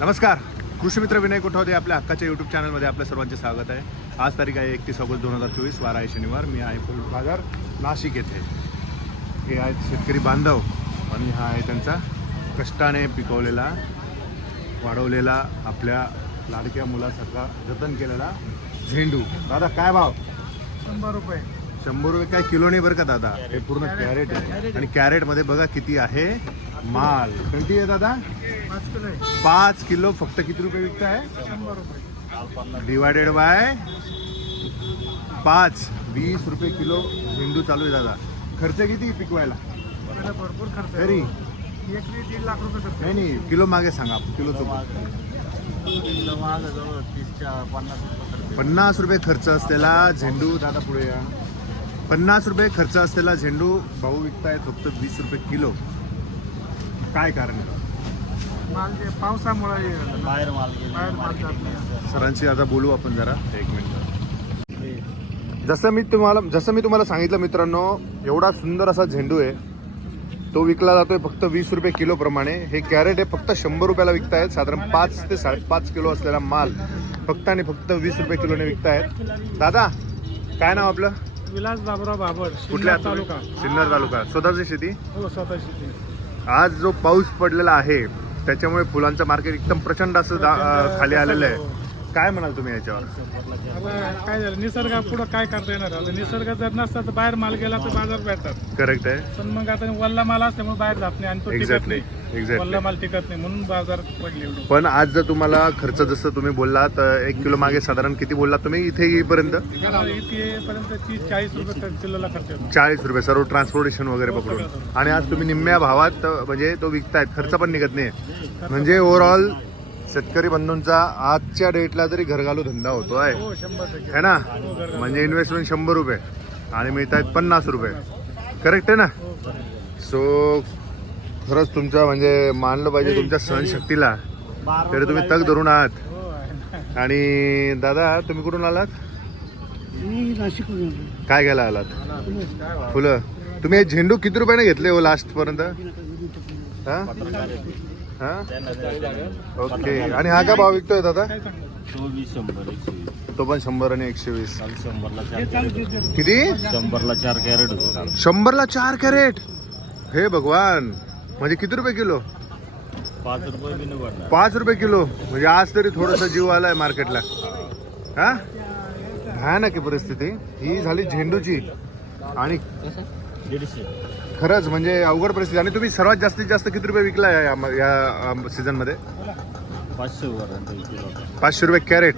नमस्कार. कृषी मित्र विनय कोठावदे आपल्या हक्काच्या यूट्यूब चॅनलमध्ये आपल्या सर्वांचे स्वागत आहे. आज तारीख आहे एकतीस ऑगस्ट दोन हजार चोवीस वार आहे शनिवार. मी आहे फुल बाजार नाशिक येथे. हे आहेत शेतकरी बांधव आणि हा आहे त्यांचा कष्टाने पिकवलेला वाढवलेला आपल्या लाडक्या मुलासारखा जतन केलेला झेंडू. दादा काय भाव? शंभर रुपये. शंभर रुपये काय किलो नाही बरं का दादा? हे पूर्ण कॅरेट. आहे. आणि कॅरेटमध्ये बघा किती आहे माल. किती आहे दादा? पाच किलो फक्त किती रुपये विकताय आहे? डिवायडेड बाय पाच. वीस रुपये किलो झेंडू चालू आहे दादा. खर्च किती पिकवायला? भरपूर खर्च तरी. एक दीड लाख रुपये नाही नाही. किलो मागे सांगा. किलो पन्नास रुपये खर्च असलेला झेंडू दादा पुढे या. पन्नास रुपये खर्च असलेला झेंडू भाऊ विकतायत फक्त वीस रुपये किलो. काय कारण आहे? माल जे पावसामुळे हे झालं ना. बाहेर माल बाहेर माल जात नाही. सरांशी आता बोलू आपण जरा. एक मिनिट. जसं मी तुम्हाला जसं मी तुम्हाला सांगितलं मित्रांनो एवढा सुंदर असा झेंडू आहे. तो विकला जातोय फक्त वीस रुपये किलो प्रमाणे. हे कॅरेट आहे फक्त शंभर रुपयाला विकतायत. साधारण पाच ते साडेपाच किलो असलेला माल फक्त आणि फक्त वीस रुपये किलोने विकतायत. दादा काय नाव आपलं? विलास बाबुराव बाबर कुठल्या सिन्नर तालुका. सिन्नर तालुका? स्वतःची शेती? हो स्वतः शेती. आज जो पाऊस पडलेला आहे त्याच्यामुळे फुलांचं मार्केट एकदम प्रचंड असं खाली आलेलं आहे. हो. काय म्हणाल तुम्ही याच्यावर? आता काय झालं? निसर्गा पुढं काय करता येणार? आलं निसर्ग जर नसता तर बाहेर माल गेला तर बाजार भेटतात. करेक्ट आहे. पण मग आता वल्ला माल असल्यामुळे बाहेर जात नाही आणि तो टिकत एक्झॅक्टली नाही. एक्झॅक्टली वल्ला माल टिकत नाही म्हणून बाजार पडले एवढं. पण आज जर तुम्हाला खर्च जसं तुम्ही बोललात अं, एक किलो मागे साधारण किती बोललात तुम्ही इथे येईपर्यंत? आम्हाला तीस चाळीस रुपये खर्च किलोला खर्च येतो. चाळीस रुपये सर्व ट्रान्सपोर्टेशन वगैरे पकडून. आणि आज तुम्ही निम्म्या भावात अं, म्हणजे तो विकतायत खर्च पण निघत नाही. म्हणजे ओव्हरऑल शेतकरी बंधूंचा आजच्या डेटला तरी घरघालू धंदा होतो आहे. हो है ना? हो. म्हणजे इन्व्हेस्टमेंट शंभर रुपये आणि मिळत आहेत पन्नास रुपये. करेक्ट आहे ना? हो. सो खरंच तुमचं म्हणजे मानलं पाहिजे तुमच्या सहनशक्तीला. तरी तुम्ही तग धरून आहात. हो. आणि दादा तुम्ही कुठून आलात? काय घ्यायला आलात? फुलं. तुम्ही हे झेंडू किती रुपयाने घेतले हो लास्ट पर्यंत? हा? ओके. आणि हा काय भाव विकतोय दादा? चोवीस शंभर एकशे वीस. तो पण शंभर आणि एकशे वीस. काल शंभरला चार कॅरेट किती? शंभरला चार कॅरेट होते काल. शंभरला चार कॅरेट? हे भगवान. म्हणजे किती रुपये किलो? पाच रुपये बी नाही पडणार. पाच रुपये किलो. म्हणजे आज तरी थोडस जीव आलाय मार्केटला. हा? भयानक आहे परिस्थिती. ही झाली झेंडूची. आणि दीडशे. खरंच म्हणजे अवघड परिस्थिती. आणि तुम्ही सर्वात जास्तीत जास्त किती रुपये विकला या या सीझनमध्ये पाचशे पाचशे रुपये कॅरेट.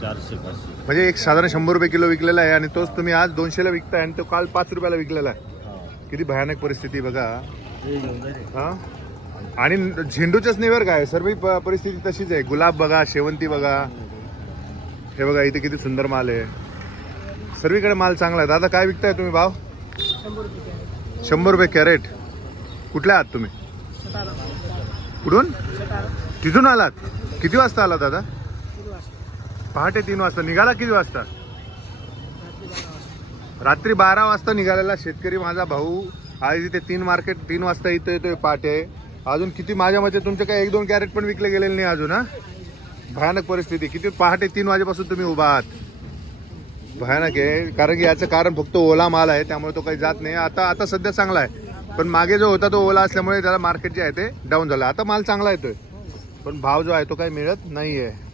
चारशे पाचशे. म्हणजे एक साधारण शंभर रुपये किलो विकलेला आहे आणि तोच तुम्ही आज दोनशेला विकताय आणि तो काल पाच रुपयाला विकलेला आहे. किती भयानक परिस्थिती बघा. हा? आणि झेंडूच्याच निवर काय? सर्व परिस्थिती तशीच आहे. गुलाब बघा शेवंती बघा. हे बघा इथे किती सुंदर माल आहे. सर्वीकडे माल चांगला आहे. दादा काय विकताय तुम्ही भाव? शंभर रुपये कॅरेट. कुठल्या आहात तुम्ही? कुठून? तिथून आलात? किती वाजता आलात दादा? पहाटे तीन वाजता. निघाला किती वाजता? रात्री बारा वाजता. निघालेला शेतकरी माझा भाऊ. आज इथे तीन मार्केट तीन वाजता इथं येतोय पहाटे. अजून किती माझ्या मते तुमचे काय एक दोन कॅरेट पण विकले गेलेले नाही अजून हा? भयानक परिस्थिती. किती पहाटे तीन वाजेपासून तुम्ही उभा आहात? भयानक आहे. कारण की याचं कारण फक्त ओला माल आहे त्यामुळे तो काही जात नाही. आता आता सध्या चांगला आहे. पण मागे जो होता तो ओला असल्यामुळे त्याला मार्केट जे आहे ते डाऊन झालं. आता माल चांगला येतोय. पण भाव जो आहे तो काही मिळत नाही आहे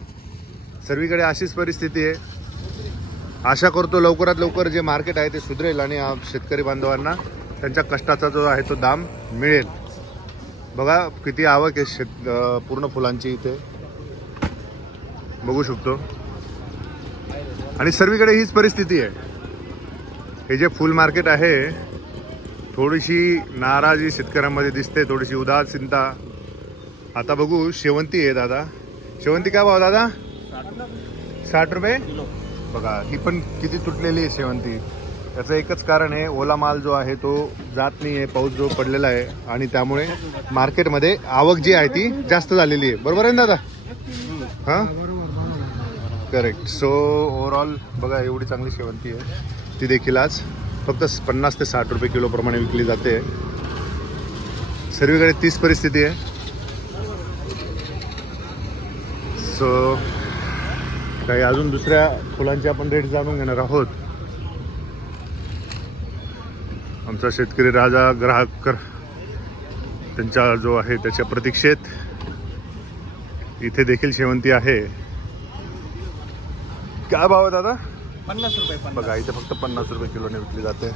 सर्वीकडे अशीच परिस्थिती आहे. आशा करतो लवकरात लवकर जे मार्केट आहे ते सुधरेल आणि शेतकरी बांधवांना त्यांच्या कष्टाचा जो आहे तो दाम मिळेल. बघा किती आवक आहे शेत पूर्ण फुलांची इथे. बघू शकतो. आणि सर्वीकडे हीच परिस्थिती आहे. हे जे फुल मार्केट आहे थोडीशी नाराजी शेतकऱ्यांमध्ये दिसते थोडीशी उदासीनता. आता बघू शेवंती आहे दादा. शेवंती काय भाव दादा? साठ रुपये? बघा ही पण किती तुटलेली आहे शेवंती. त्याचं एकच कारण आहे ओला माल जो आहे तो जात नाही आहे पाऊस जो पडलेला आहे. आणि त्यामुळे मार्केटमध्ये आवक जी आहे ती जास्त झालेली आहे. बरोबर आहे ना दादा? हां? करेक्ट सो ओव्हरऑल बघा एवढी चांगली शेवंती आहे. ती देखील आज फक्त पन्नास ते साठ रुपये किलोप्रमाणे विकली जाते. सर्वीकडे तीच परिस्थिती आहे. सो काही अजून दुसऱ्या फुलांचे आपण रेट जाणून घेणार आहोत. आमचा शेतकरी राजा ग्राहक त्यांचा जो आहे त्याच्या प्रतीक्षेत इथे देखील शेवंती आहे. काय भाव आहे दादा? पन्नास रुपये बघा इथे फक्त पन्नास रुपये किलोने विकली जाते.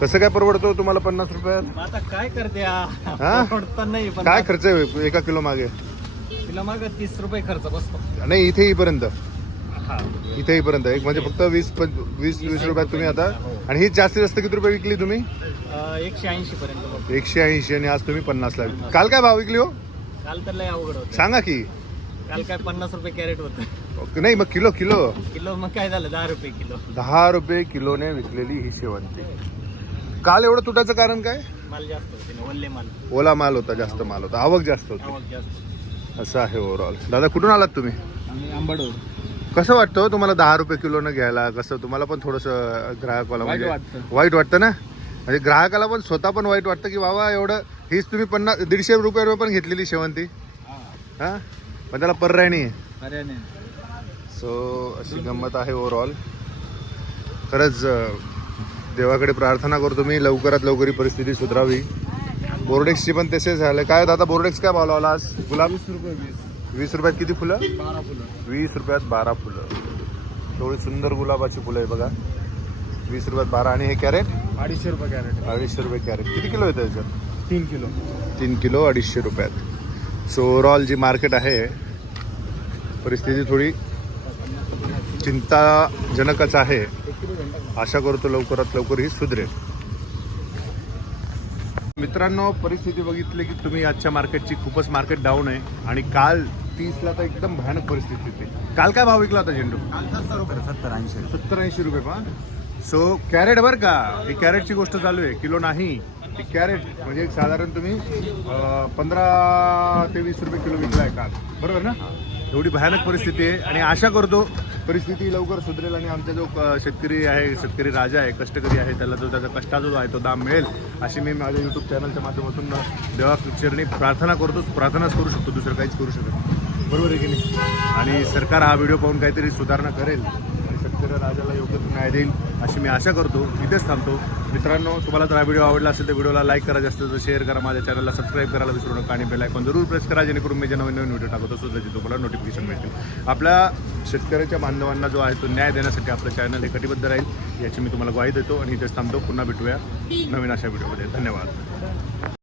कसं काय परवडतो तुम्हाला पन्नास रुपयात? आता काय करते हा? नाही पण काय खर्च आहे? एका किलो मागे. तिला मग तीस रुपये खर्च बसतो. नाही इथे येईपर्यंत. हा. इथे येईपर्यंत. एक म्हणजे फक्त वीस पंच- वीस वीस रुपयात तुम्ही आता आणि ही जास्तीत जास्त किती रुपये विकली तुम्ही? एकशे ऐंशी पर्यंत एकशे ऐंशी आणि आज तुम्ही पन्नास ला विकली. काल काय भाव विकली हो? काल तर लय अवघड होतं. सांगा की. काल काय पन्नास रुपये कॅरेट होतं. ओके, नाही मग किलो किलो. किलो मग काय झालं? दहा रुपये किलो. दहा रुपये किलोने विकलेली ही शेवंती. काल एवढं तुटाचं कारण काय? माल जास्त होते ना वल्ले माल. ओला माल होता जास्त माल होता. आवक जास्त होती. आवक जास्त. असं आहे ओव्हरऑल दादा कुठून आलात तुम्ही? आम्ही आंबाडोर कसं वाटतं हो तुम्हाला दहा रुपये किलोनं घ्यायला? कसं तुम्हाला पण थोडंसं ग्राहकवाला वाईट म्हणजे वाटतं. वाईट वाटतं ना? म्हणजे ग्राहकाला पण स्वतः पण वाईट वाटतं की बाबा एवढं हीच तुम्ही पन्नास दीडशे रुपये पण घेतलेली शेवंती. हां. पण त्याला पर्याय नाही आहे अरे सो अशी गंमत आहे ओव्हरऑल खरंच देवाकडे प्रार्थना करतो मी लवकरात लवकर ही परिस्थिती सुधारावी. बोर्डेक्सची पण तसेच झालं. काय दादा बोर्डेक्स काय भाव लावला आज? गुलाब? वीस रुपये वीस. वीस रुपयात किती फुलं? बारा फुलं. वीस रुपयात बारा फुलं. थोडी सुंदर गुलाबाची फुलं आहे बघा. वीस रुपयात बारा. आणि हे कॅरेट? अडीचशे रुपये कॅरेट अडीचशे रुपये कॅरेट. किती किलो येतं त्याच्यात? तीन किलो. तीन किलो अडीचशे रुपयात. सो ओव्हरऑल जी मार्केट आहे परिस्थिती थोडी चिंताजनकच आहे. आशा करतो लवकरात लवकर ही सुधरेल. मित्रांनो परिस्थिती बघितली की तुम्ही आजच्या मार्केटची खूपच मार्केट डाऊन आहे आणि काल तीसला तर एकदम भयानक परिस्थिती होती. काल काय भाव विकला होता झेंडू? सत्तर ऐंशी सत्तर ऐंशी रुपये पा सो कॅरेट बरं का? ही कॅरेटची गोष्ट चालू आहे. किलो नाही. ही कॅरेट म्हणजे एक साधारण तुम्ही पंधरा ते वीस रुपये किलो विकला आहे काल. बरोबर ना? एवढी भयानक परिस्थिती आहे. आणि आशा करतो परिस्थिती लवकर सुधरेल आणि आमचा जो क- शेतकरी आहे शेतकरी राजा आहे कष्टकरी आहे त्याला जो त्याचा कष्टाचा जो आहे तो दाम मिळेल अशी मी माझ्या यूट्यूब चॅनलच्या माध्यमातून देवा चरणी प्रार्थना करतोच प्रार्थनाच करू शकतो दुसरं काहीच करू शकत नाही. बरोबर आहे की नाही? आणि सरकार हा व्हिडिओ पाहून काहीतरी सुधारणा करेल. शेतकरी राजाला योग्य न्याय देईल अशी मी आशा करतो. इथेच थांबतो. मित्रांनो तुम्हाला जर हा व्हिडिओ आवडला असेल तर व्हिडिओला लाईक करा जास्त तर शेअर करा. माझ्या चॅनलला सबस्क्राईब करायला विसरू नका आणि बेल आयकॉन जरूर प्रेस करा जेणेकरून मी जे नवीन नवीन व्हिडिओ टाकतो असतो त्याची तुम्हाला नोटिफिकेशन मिळतील. आपल्या शेतकऱ्याच्या बांधवांना जो आहे तो न्याय देण्यासाठी आपलं चॅनल हे कटिबद्ध राहील याची मी तुम्हाला ग्वाही देतो आणि इथेच थांबतो. पुन्हा भेटूया नवीन अशा व्हिडिओमध्ये धन्यवाद.